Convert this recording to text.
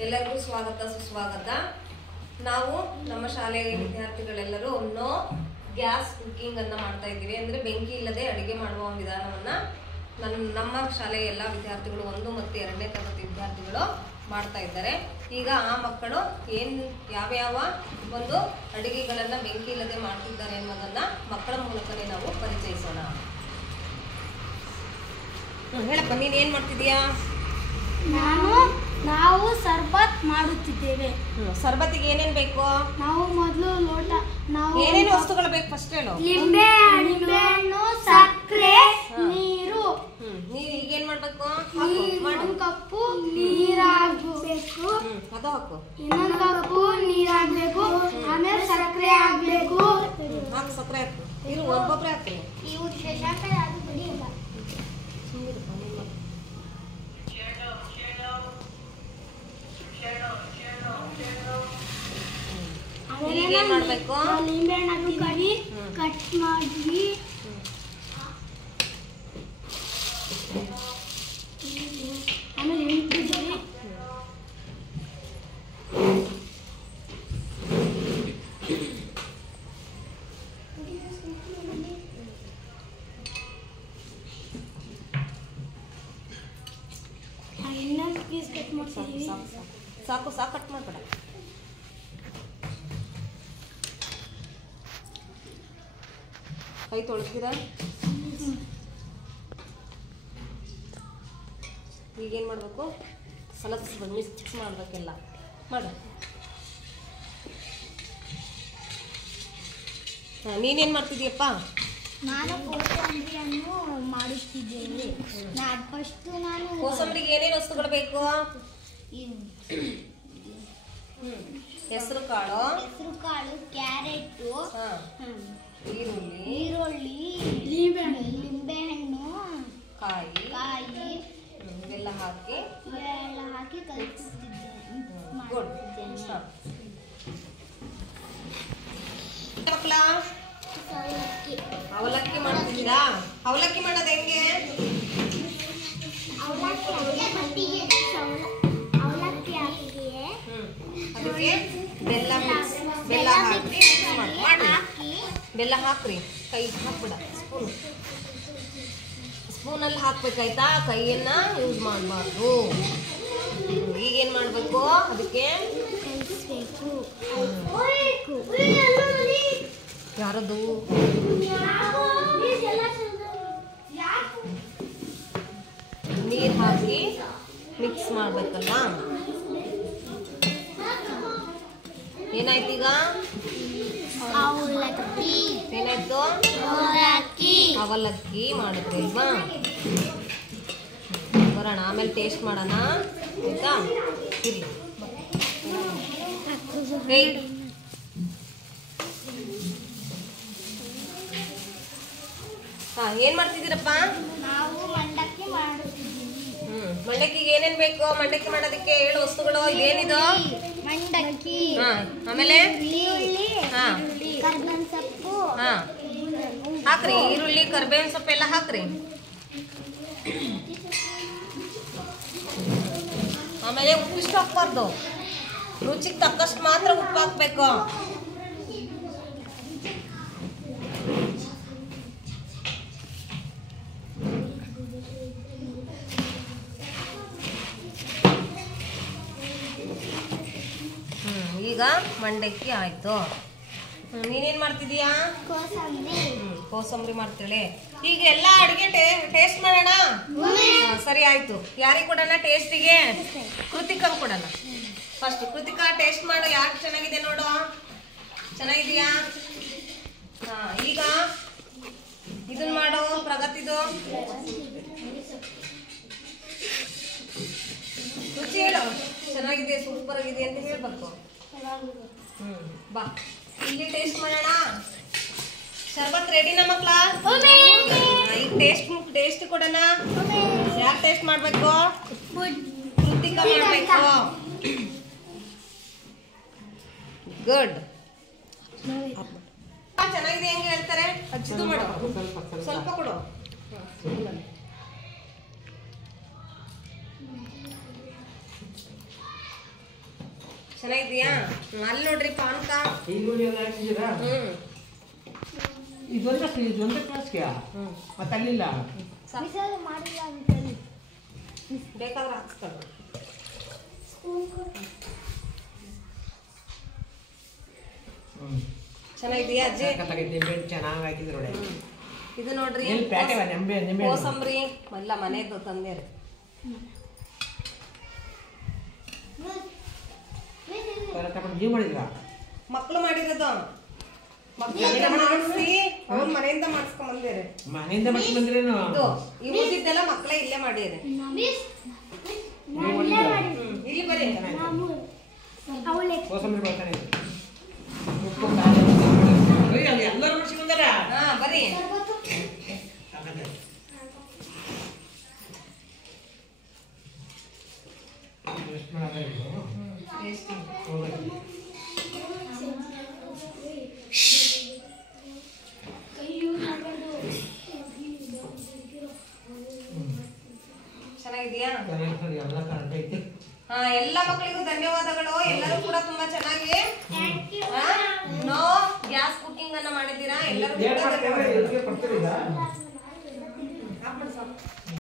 ಎಲ್ಲರಿಗೂ ಸ್ವಾಗತ ಸುಸ್ವಾಗತ. ನಾವು ನಮ್ಮ ಶಾಲೆಯ ವಿದ್ಯಾರ್ಥಿಗಳೆಲ್ಲರೂ ನೋ ಗ್ಯಾಸ್ ಕುಕಿಂಗ್ ಅನ್ನ ಮಾಡ್ತಾ ಇದ್ದೀವಿ. ಅಂದ್ರೆ ಬೆಂಕಿ ಇಲ್ಲದೆ ಅಡಿಗೆ ಮಾಡುವ ವಿಧಾನವನ್ನ ನಮ್ಮ ಶಾಲೆಯ ಎಲ್ಲ ವಿದ್ಯಾರ್ಥಿಗಳು 1 ಮತ್ತು 2ನೇ ತರಗತಿ ವಿದ್ಯಾರ್ಥಿಗಳು ಮಾಡ್ತಾ ಇದ್ದಾರೆ. ಈಗ ಆ ಮಕ್ಕಳು ಯಾವ್ಯಾವ ಒಂದು ಅಡಿಗೆಗಳನ್ನ ಬೆಂಕಿ ಇಲ್ಲದೆ ಮಾಡ್ತಿದ್ದಾರೆ ಅನ್ನೋದನ್ನ ಮಕ್ಕಳ ಮೂಲಕನೇ ನಾವು ಪರಿಚಯಿಸೋಣ. ಹೇಳಪ್ಪ, ನೀನ್ ಏನ್ ಮಾಡ್ತಿದೀಯಾ? ನಾವು ಸರ್ಬತ್ ಮಾಡುತ್ತಿದ್ದೇವೆ. ಸರ್ಬತ್ತಿಗೆ ಏನೇನ್ ಬೇಕು? ನಾವು ಮೊದಲು ಲೋಟ, ಏನೇನು ವಸ್ತುಗಳು ಬೇಕು ಫಸ್ಟ್ ಹೇಳು. ಲಿಂಬೆ ಹಣ್ಣು, ಸಕ್ಕರೆ, ನೀರು. ನೀವ್ ಈಗೇನ್ ಮಾಡ್ಬೇಕು? 1 ಕಪ್ಪು ನೀರಾಗಬೇಕು. ಅದು ಹಾಕು. 1 ಕಪ್ಪು ನೀರಾಗಬೇಕು. ಆಮೇಲೆ ಸಕ್ಕರೆ ಹಾಕ್ಬೇಕು. ಹಾಕು, ಸಕ್ಕರೆ ಹಾಕು. ಇದು ಒಬ್ಬೊಬ್ರೆ ಹಾಕು. ಇವು ಶಶಾಂಕ ಯಾರು ಬಿಡಿಲ್ಲ. ಈಗ ಏನ್ ಮಾಡ್ಬೇಕು? ಲಿಂಬೆ ಹಣ್ಣು ಹಾಕಿದೀವಿ, ಕಟ್ ಮಾಡಿ ಆಮೇಲೆ ಇಟ್ಟಿದ್ದೀವಿ. ಇನ್ನೊಂದು ಪೀಸ್ ಕಟ್ ಮಾಡ್ತೀವಿ. ಸಾಕು ಕಟ್ ಮಾಡ್ಬೇಡ. ಕೈ ತೊಳೆದಿರಾ? ಈಗೇನು ಮಾಡಬೇಕು? ಕಲಸ್ಬೇಕು, ಮಿಕ್ಸ್ ಮಾಡಬೇಕೆಲ್ಲ. ಮಾಡ. ನೀನೇನು ಮಾಡ್ತಿದ್ದೀಯಪ್ಪ? ನಾನು ಕೋಸಂಬರಿಯನ್ನು ಮಾಡುತ್ತಿದ್ದೇನೆ. ಕೋಸಂಬರಿಗೆ ಏನೇನು ವಸ್ತುಗಳು ಬೇಕು? ಹೆಸರು ಕಾಳು, ಕ್ಯಾರೆಟ್, ಈರುಳ್ಳಿ, ಲಿಂಬೆಹಣ್ಣು, ಕಾಯಿ ಇವೆಲ್ಲ ಹಾಕಿ ಕಲಿಸುತ್ತಿದ್ದೇನೆ. ಮಕ್ಕಳ, ಅವಲಕ್ಕಿ ಮಾಡ್ತಿದ್ದೀರಾ? ಅವಲಕ್ಕಿ ಮಾಡೋದು ಹೆಂಗೆ? ಅದಕ್ಕೆ ಬೆಲ್ಲ ಹಾಕಿ ಬೆಲ್ಲ ಹಾಕ್ರಿ. ಕೈ ಹಾಕ್ಬಿಡ. ಸ್ಪೂನಲ್ಲಿ ಹಾಕ್ಬೇಕಾಯ್ತಾ? ಕೈಯನ್ನ ಯೂಸ್ ಮಾಡಬಾರ್ದು. ಈಗೇನ್ ಮಾಡ್ಬೇಕು? ಅದಕ್ಕೆ ಯಾರದು ನೀರು ಹಾಕಿ ಮಿಕ್ಸ್ ಮಾಡ್ಬೇಕಲ್ಲ. ಏನಾಯ್ತು ಈಗ? ಏನಾಯ್ತು? ಅವಲಕ್ಕಿ ಮಾಡಿದ್ರಿ ಅಲ್ವಾ? ಬರೋಣ, ಆಮೇಲೆ ಟೇಸ್ಟ್ ಮಾಡೋಣ ಆಯ್ತಾ? ಇರ್ಲಿ. ಏನ್ ಮಾಡ್ತಿದ್ದೀರಪ್ಪ? ನಾವು ಮಂಡಕ್ಕಿ ಮಾಡುತ್ತಿದ್ದೀವಿ. ಮಂಡಕ್ಕಿಗೆ ಏನೇನ್ ಬೇಕು? ಮಂಡಕ್ಕಿ ಮಾಡೋದಕ್ಕೆ ಹೇಳು ವಸ್ತುಗಳು. ಇದೇನಿದು? ಮಂಡಕ್ಕಿ, ಆಮೇಲೆ ಕರ್ಬೇವಿನ ಸೊಪ್ಪು, ಹಾಕ್ರಿ. ಈರುಳ್ಳಿ, ಕರ್ಬೇವಿನ ಸೊಪ್ಪು ಎಲ್ಲ ಹಾಕ್ರಿ. ಆಮೇಲೆ ಉಪ್ಪಿಷ್ಟು ಹಾಕ್ಬಾರ್ದು. ರುಚಿಗೆ ತಕ್ಕಷ್ಟು ಮಾತ್ರ ಉಪ್ಪು ಹಾಕ್ಬೇಕು. ಈಗ ಮಂಡಕ್ಕಿ ಆಯ್ತು. ನೀನೇನ್ ಮಾಡ್ತಿದೀಯಾ? ಕೋಸಂಬರಿ ಮಾಡ್ತೇಳೆ. ಈಗ ಎಲ್ಲ ಅಡಿಗೆ ಟೇಸ್ಟ್ ಮಾಡೋಣ. ಸರಿ ಆಯ್ತು. ಯಾರಿಗೆ ಕೊಡೋಣ ಟೇಸ್ಟಿಗೆ? ಕೃತಿಕಂಗ್ ಕೊಡೋಣ. ಫಸ್ಟ್ ಕೃತಿಕಾ ಟೇಸ್ಟ್ ಮಾಡು. ಯಾಕೆ ಚೆನ್ನಾಗಿದೆ ನೋಡು. ಚೆನ್ನಾಗಿದೆಯಾ? ಈಗ ಇದನ್ ಮಾಡು, ಪ್ರಗತಿದು ರುಚಿ ಹೇಳು. ಚೆನ್ನಾಗಿದೆ, ಸೂಪರ್ ಆಗಿದೆ ಅಂತ ಹೇಳ್ಬೇಕು. ಬಾ, ಇಲ್ಲಿ ಟೇಸ್ಟ್ ಮಾಡೋಣ. ಶರ್ಬತ್ ರೆಡಿನ ಮಕ್ಳ? ಈಗ ಟೇಸ್ಟ್ ಕೊಡೋಣ. ಯಾರು ಟೇಸ್ಟ್ ಮಾಡ್ಬೇಕು? ಕೃತಿಕಾ ಮಾಡ್ಬೇಕು. ಗುಡ್. ಚೆನ್ನಾಗಿದೆ ಹೆಂಗೆ ಹೇಳ್ತಾರೆ? ಹಚ್ಚಿದು ಮಾಡು. ಸ್ವಲ್ಪ ಕೊಡು. ಚೆನ್ನಾಗಿದೆಯಾ? ಅಲ್ಲಿ ನೋಡ್ರಿ ಪಾನಕ. ಈರುಳ್ಳಿ ಎಲ್ಲ ಹಾಕಿದ್ದೀರಾ? ಇದೊಂದು ಕ್ಲಾಸ್ಗೆ ಮತ್ತೆ ಅಲ್ಲಿಲ್ಲ ಬೇಕಾದ್ರೆ ಹಾಕ್ಸ್ಕೊಳ್ಳಿ. ಚೆನ್ನಾಗಿದೆಯಾ ಅಜ್ಜಿ? ನಿಂಬೆ ಚೆನ್ನಾಗಿ ಹಾಕಿದ್ರು ನೋಡಿ. ಇದು ನೋಡ್ರಿ ಕೋಸಂಬರಿ ಎಲ್ಲ ಮನೆದು ತಂದೇರಿ. ಮಕ್ಳು ಮಾಡಿರೋದು ಮಕ್ಕಳಿಗೆ ಮಾಡಿಸಿ ಅವ್ರ ಮನೆಯಿಂದ ಮಾಡಿಸ್ಕೊಂಡ್ ಬಂದೇರಿ. ಮನೆಯಿಂದ ಮಾಡಿಸಿ ಬಂದ್ರೇನು? ಇದು ಈ ಉಳಿದಿದ್ದೆಲ್ಲ ಮಕ್ಕಳೇ ಇಲ್ಲೇ ಮಾಡಿರಿ. ಇಲ್ಲಿ ಬರೀ ಕೋಸಂಬರಿ ಬರ್ತಾನೆ ಎಲ್ಲರೂ ಮಾಡಿಸಿ ಬಂದಾರ. ಹಾ ಬರೀ ಚೆನ್ನಾಗಿದೆಯಾ? ಹಾ ಎಲ್ಲ ಮಕ್ಕಳಿಗೂ ಧನ್ಯವಾದಗಳು. ಎಲ್ಲರೂ ಕೂಡ ತುಂಬಾ ಚೆನ್ನಾಗಿ ನೋ ಗ್ಯಾಸ್ ಕುಕಿಂಗ್ ಅನ್ನ ಮಾಡಿದ್ದೀರಾ. ಎಲ್ಲರೂ